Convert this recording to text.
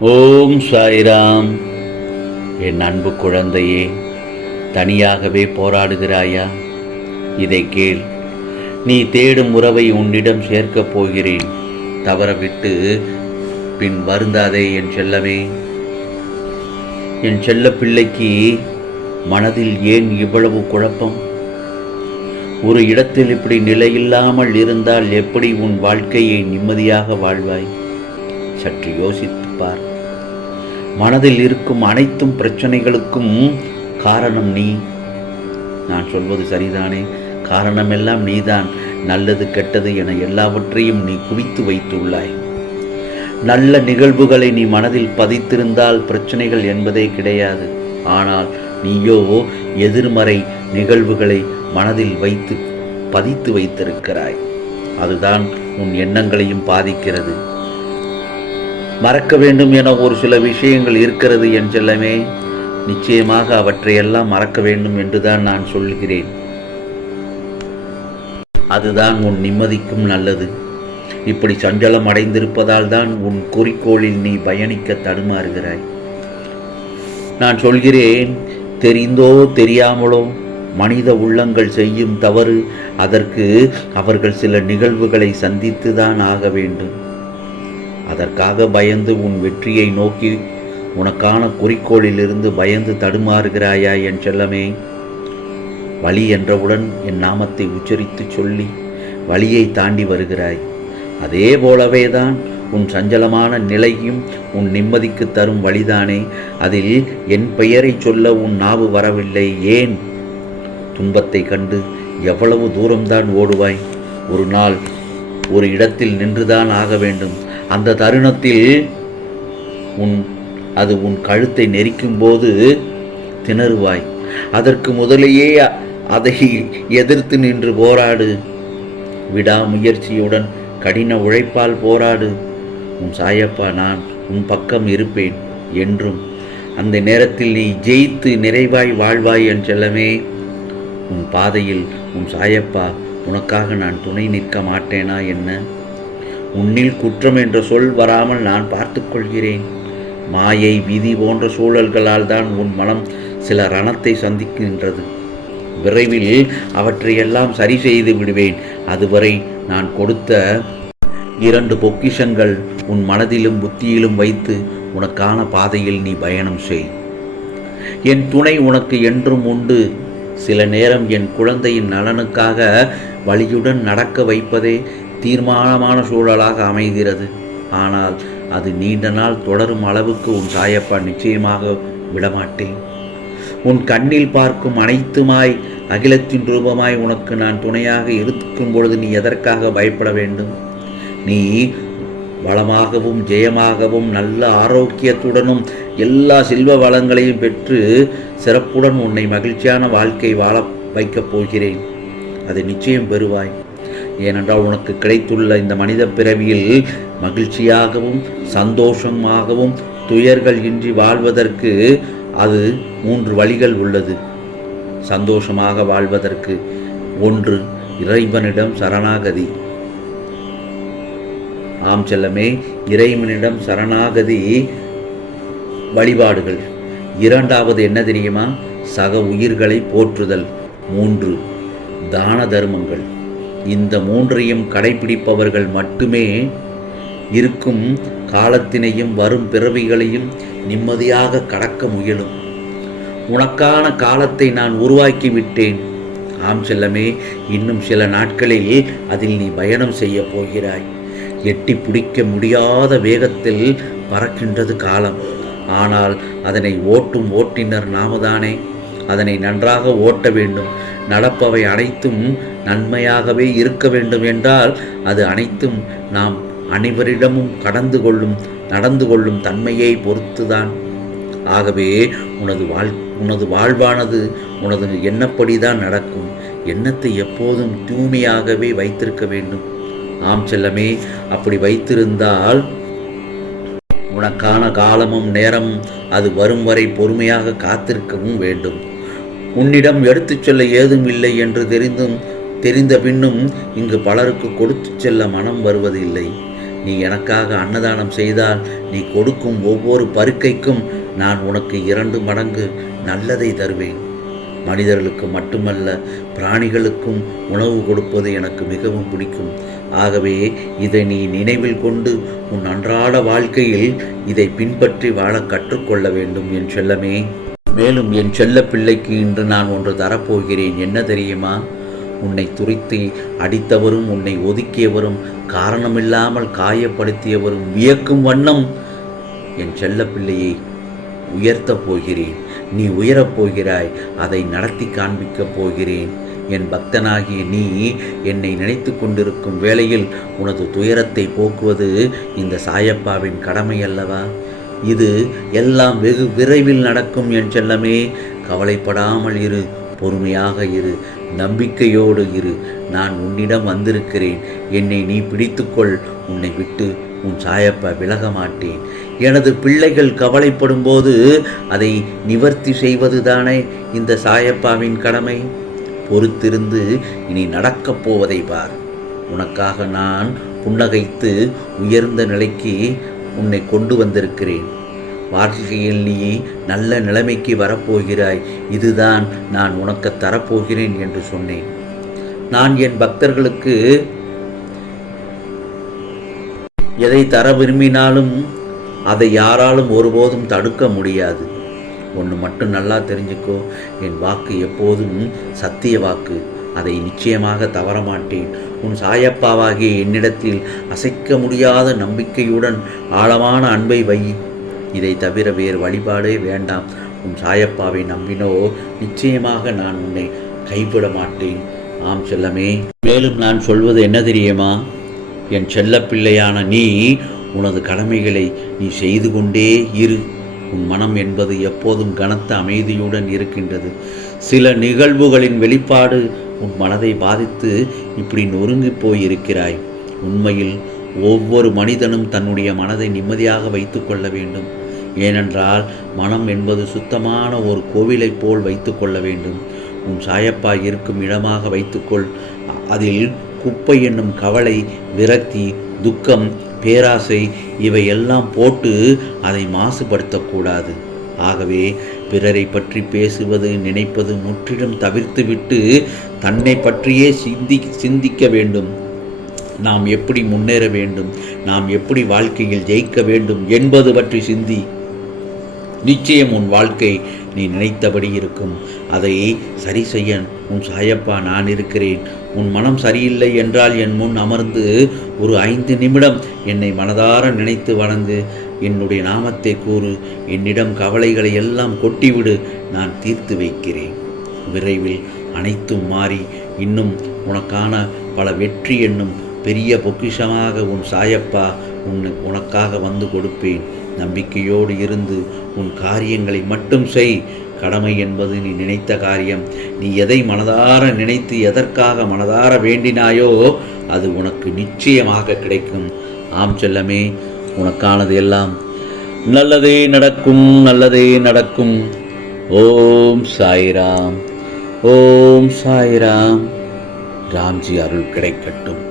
ஓம் சாய்ராம். என் அன்பு குழந்தையே தனியாகவே போராடுகிறாயா? இதை கேள். நீ தேடும் உறவை உன்னிடம் சேர்க்கப் போகிறேன். தவறவிட்டு பின் வருந்தாதே என் செல்லவே என் செல்ல பிள்ளைக்கு மனதில் ஏன் இவ்வளவு குழப்பம்? ஒரு இடத்தில் இப்படி நிலையில்லாமல் இருந்தால் எப்படி உன் வாழ்க்கையை நிம்மதியாக வாழ்வாய்? சற்று யோசித்து பார். மனதில் இருக்கும் அனைத்தும் பிரச்சனைகளுக்கும் காரணம் நீ. நான் சொல்வது சரிதானே? காரணமெல்லாம் நீதான். நல்லது கெட்டது என எல்லாவற்றையும் நீ குவித்து வைத்துள்ளாய். நல்ல நிகழ்வுகளை நீ மனதில் பதித்திருந்தால் பிரச்சனைகள் என்பதே கிடையாது. ஆனால் நீயோ எதிர்மறை நிகழ்வுகளை மனதில் வைத்து பதித்து வைத்திருக்கிறாய். அதுதான் உன் எண்ணங்களையும் பாதிக்கிறது. மறக்க வேண்டும் என ஒரு சில விஷயங்கள் இருக்கிறது என் செல்லமே. நிச்சயமாக அவற்றையெல்லாம் மறக்க வேண்டும் என்றுதான் நான் சொல்கிறேன். அதுதான் உன் நிம்மதிக்கும் நல்லது. இப்படி சஞ்சலம் அடைந்திருப்பதால் தான் உன் குறிக்கோளில் நீ பயணிக்க தடுமாறுகிறாய். நான் சொல்கிறேன் தெரிந்தோ தெரியாமலோ மனித உள்ளங்கள் செய்யும் தவறு அதற்கு அவர்கள் சில நிகழ்வுகளை சந்தித்துதான் ஆக வேண்டும். அதற்காக பயந்து உன் வெற்றியை நோக்கி உனக்கான குறிக்கோளிலிருந்து பயந்து தடுமாறுகிறாயா என் செல்லமே? வழி என்றவுடன் என் நாமத்தை உச்சரித்து சொல்லி வழியை தாண்டி வருகிறாய். அதே போலவே தான் உன் சஞ்சலமான நிலையும் உன் நிம்மதிக்கு தரும் வழிதானே. அதில் என் பெயரை சொல்ல உன் நாவு வரவில்லை. ஏன்? துன்பத்தை கண்டு எவ்வளவு தூரம்தான் ஓடுவாய்? ஒரு நாள் ஒரு இடத்தில் நின்றுதான் ஆக வேண்டும். அந்த தருணத்தில் உன் அது உன் கழுத்தை நெரிக்கும் போது திணறுவாய். அதற்கு முதலேயே அதை எதிர்த்து நின்று போராடு. விடாமுயற்சியுடன் கடின உழைப்பால் போராடு. உன் சாயப்பா நான் உன் பக்கம் இருப்பேன் என்றும் அந்த நேரத்தில் நீ ஜெயித்து நிறைவாய் வாழ்வாய் என் செல்லமே. உன் பாதையில் உன் சாயப்பா உனக்காக நான் துணை நிற்க மாட்டேனா என்ன? உன்னில் குற்றம் என்ற சொல் வராமல் நான் பார்த்துக் கொள்கிறேன். மாயை விதி போன்ற சூழல்களால் தான் உன் மனம் சில ரணத்தை சந்திக்கின்றது. விரைவில் அவற்றையெல்லாம் சரி செய்து விடுவேன். அதுவரை நான் கொடுத்த இரண்டு பொக்கிஷங்கள் உன் மனதிலும் புத்தியிலும் வைத்து உனக்கான பாதையில் நீ பயணம் செய். என் துணை உனக்கு என்றும் உண்டு. சில நேரம் என் குழந்தையின் நலனுக்காக வழியுடன் நடக்க வைப்பதே தீர்மானமான சூழலாக அமைகிறது. ஆனால் அது நீண்ட நாள் தொடரும் அளவுக்கு உன் சாயப்பா நிச்சயமாக விடமாட்டேன். உன் கண்ணில் பார்க்கும் அனைத்துமாய் அகிலத்தின் ரூபமாய் உனக்கு நான் துணையாக இருக்கும் பொழுது நீ எதற்காக பயப்பட வேண்டும்? நீ வளமாகவும் ஜெயமாகவும் நல்ல ஆரோக்கியத்துடனும் எல்லா செல்வ வளங்களையும் பெற்று சிறப்புடன் உன்னை மகிழ்ச்சியான வாழ்க்கை வாழ வைக்கப் போகிறேன். அதை நிச்சயம் பெறுவாய். ஏனென்றால் உனக்கு கிடைத்துள்ள இந்த மனித பிறவியில் மகிழ்ச்சியாகவும் சந்தோஷமாகவும் துயர்கள் இன்றி வாழ்வதற்கு அது மூன்று வழிகள் உள்ளது. சந்தோஷமாக வாழ்வதற்கு ஒன்று இறைவனிடம் சரணாகதி. ஆம் செல்லமே இறைவனிடம் சரணாகதி வழிபாடுகள். இரண்டாவது என்ன தெரியுமா? சக உயிர்களை போற்றுதல். மூன்று தான தர்மங்கள். இந்த மூன்றையும் கடைபிடிப்பவர்கள் மட்டுமே இருக்கும் காலத்தினையும் வரும் பிறவிகளையும் நிம்மதியாக கடக்க முயலும். உனக்கான காலத்தை நான் உருவாக்கி விட்டேன். ஆம் செல்லமே இன்னும் சில நாட்களில் அதில் நீ பயணம் செய்ய போகிறாய். எட்டி பிடிக்க முடியாத வேகத்தில் பறக்கின்றது காலம். ஆனால் அதனை ஓட்டும் ஓட்டினர் நாமதானே. அதனை நன்றாக ஓட்ட வேண்டும். நடப்பவை அனைத்தும் நன்மையாகவே இருக்க வேண்டும் என்றால் அது அனைத்தும் நாம் அனைவரிடமும் கடந்து கொள்ளும் நடந்து கொள்ளும் தன்மையை பொறுத்துதான். ஆகவே உனது வாழ் உனது வாழ்வானது உனது எண்ணப்படிதான் நடக்கும். எண்ணத்தை எப்போதும் தூய்மையாகவே வைத்திருக்க வேண்டும். ஆம் செல்லமே அப்படி வைத்திருந்தால் உனக்கான காலமும் நேரமும் அது வரும் வரை பொறுமையாக காத்திருக்கவும் வேண்டும். உன்னிடம் எடுத்துச் செல்ல ஏதும் இல்லை என்று தெரிந்தும் தெரிந்த பின்னும் இங்கு பலருக்கு கொடுத்துச் செல்ல மனம் வருவதில்லை. நீ எனக்காக அன்னதானம் செய்தால் நீ கொடுக்கும் ஒவ்வொரு பருக்கைக்கும் நான் உனக்கு இரண்டு மடங்கு நல்லதை தருவேன். மனிதர்களுக்கு மட்டுமல்ல பிராணிகளுக்கும் உணவு கொடுப்பது எனக்கு மிகவும் பிடிக்கும். ஆகவே இதை நீ நினைவில் கொண்டு உன் அன்றாட வாழ்க்கையில் இதை பின்பற்றி வாழ கற்றுக்கொள்ள வேண்டும் என் செல்லமே. மேலும் என் செல்ல பிள்ளைக்கு இன்று நான் ஒன்று தரப்போகிறேன். என்ன தெரியுமா? உன்னை துரித்து அடித்தவரும் உன்னை ஒதுக்கியவரும் காரணமில்லாமல் காயப்படுத்தியவரும் வியக்கும் வண்ணம் என் செல்லப்பிள்ளையை உயர்த்தப் போகிறேன். நீ உயரப் போகிறாய் அதை நடத்தி காண்பிக்கப் போகிறேன். என் பக்தனாகிய நீ என்னை நினைத்து கொண்டிருக்கும் வேளையில் உனது துயரத்தை போக்குவது இந்த சாயப்பாவின் கடமை அல்லவா? இது எல்லாம் வெகு விரைவில் நடக்கும் என் செல்லமே. கவலைப்படாமல் இரு பொறுமையாக இரு. நம்பிக்கையோடு இரு. நான் உன்னிடம் வந்திருக்கிறேன். என்னை நீ பிடித்துக்கொள். உன்னை விட்டு உன் சாயப்பா விலக மாட்டேன் எனது பிள்ளைகள் கவலைப்படும் போது அதை நிவர்த்தி செய்வதுதானே இந்த சாயப்பாவின் கடமை? பொறுத்திருந்து இனி நடக்கப் போவதை பார். உனக்காக நான் புன்னகைத்து உயர்ந்த நிலைக்கு உன்னை கொண்டு வந்திருக்கிறேன். வாழ்க்கையில் நீ நல்ல நிலைமைக்கு வரப்போகிறாய். இதுதான் நான் உனக்கு தரப்போகிறேன் என்று சொன்னேன். நான் என் பக்தர்களுக்கு எதை தர விரும்பினாலும் அதை யாராலும் ஒருபோதும் தடுக்க முடியாது. ஒன்று மட்டும் நல்லா தெரிஞ்சுக்கோ. என் வாக்கு எப்போதும் சத்திய வாக்கு. அதை நிச்சயமாக தவறமாட்டேன். உன் சாயப்பாவாகிய என்னிடத்தில் அசைக்க முடியாத நம்பிக்கையுடன் ஆழமான அன்பை வை. இதை தவிர வேறு வழிபாடே வேண்டாம். உன் சாயப்பாவை நம்பினோ நிச்சயமாக நான் உன்னை கைவிட மாட்டேன். ஆம் செல்லமே. மேலும் நான் சொல்வது என்ன தெரியுமா? என் செல்லப்பிள்ளையான நீ உனது கடமைகளை நீ செய்து கொண்டே இரு. உன் மனம் என்பது எப்போதும் கனத்த அமைதியுடன் இருக்கின்றது. சில நிகழ்வுகளின் வெளிப்பாடு உன் மனதை பாதித்து இப்படி நொறுங்கி போயிருக்கிறாய். உண்மையில் ஒவ்வொரு மனிதனும் தன்னுடைய மனதை நிம்மதியாக வைத்து கொள்ள வேண்டும். ஏனென்றால் மனம் என்பது சுத்தமான ஒரு கோவிலைப் போல் வைத்து கொள்ள வேண்டும். உன் சாயப்பா இருக்கும் இடமாக வைத்துக்கொள் அதில் குப்பை என்னும் கவலை விரக்தி துக்கம் பேராசை இவையெல்லாம் போட்டு அதை மாசுபடுத்தக்கூடாது. ஆகவே பிறரை பற்றி பேசுவது நினைப்பது முற்றிலும் தவிர்த்துவிட்டு தன்னை பற்றியே சிந்தி சிந்திக்க வேண்டும். நாம் எப்படி முன்னேற வேண்டும்? நாம் எப்படி வாழ்க்கையில் ஜெயிக்க வேண்டும் என்பது பற்றி சிந்தி. நிச்சயம் உன் வாழ்க்கை நீ நினைத்தபடி இருக்கும். அதை சரி செய்ய உன் சாயப்பா நான் இருக்கிறேன். உன் மனம் சரியில்லை என்றால் என் முன் அமர்ந்து ஒரு ஐந்து நிமிடம் என்னை மனதார நினைத்து வணங்கு. என்னுடைய நாமத்தை கூறு. என்னிடம் கவலைகளை எல்லாம் கொட்டிவிடு. நான் தீர்த்து வைக்கிறேன். விரைவில் அனைத்தும் மாறி இன்னும் உனக்கான பல வெற்றி என்னும் பெரிய பொக்கிஷமாக உன் சாயப்பா உன் உனக்காக வந்து கொடுப்பேன். நம்பிக்கையோடு இருந்து உன் காரியங்களை மட்டும் செய். கடமை என்பது நீ நினைத்த காரியம். நீ எதை மனதார நினைத்து எதற்காக மனதார வேண்டினாயோ அது உனக்கு நிச்சயமாக கிடைக்கும். ஆம் செல்லமே உனக்கானது எல்லாம் நல்லதே நடக்கும் நல்லதே நடக்கும். ஓம் சாய்ராம். ஓம் சாய்ராம். ராம்ஜி அருள் கிடைக்கட்டும்.